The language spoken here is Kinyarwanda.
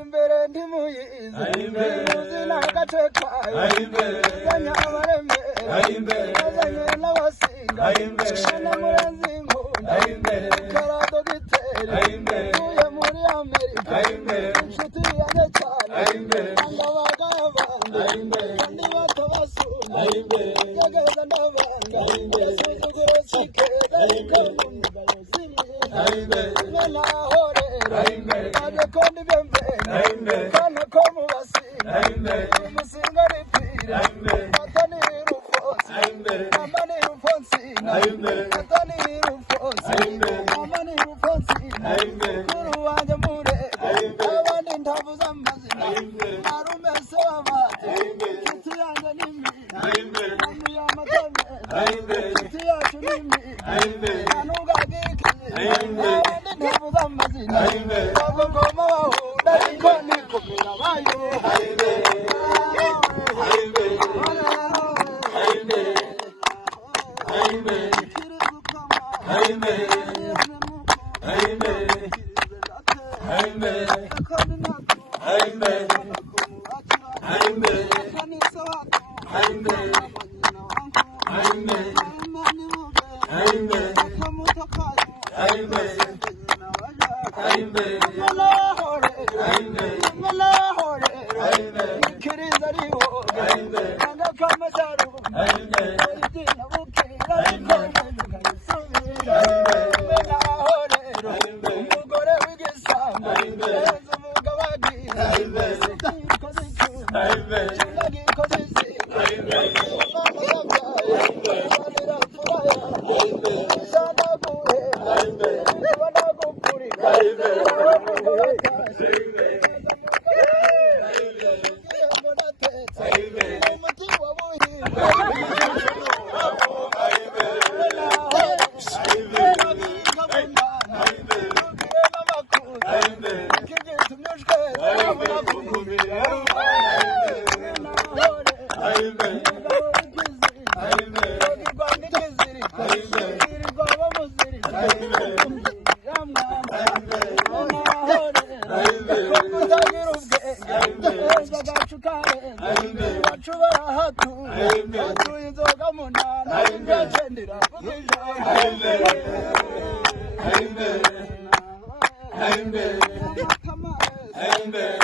imbere ntimuyizi muzi n'agace kayo yazanye abaremera yazanye n'abasinga n'amurenzi inkunda karado giteri uye muri Amerika inshuti yanjye cyane ndabaga abandi kandi batabasunda yageza n'abanga yasuzuguro sikeza ikamunda nahorera aje kondi byemvena kana ko mubasinga umusinga ripira atani rufosi amani rufosi atani rufosi amani rufosi kuru wanje mure abandi ntavuza amazina arumese wabate kiti yanjye nimi amuyamatemeza kiti yacu nimi anugagikije abandi ntavuza amazina ntabwo ngoma bahunda ariko nikumira bayo Amen.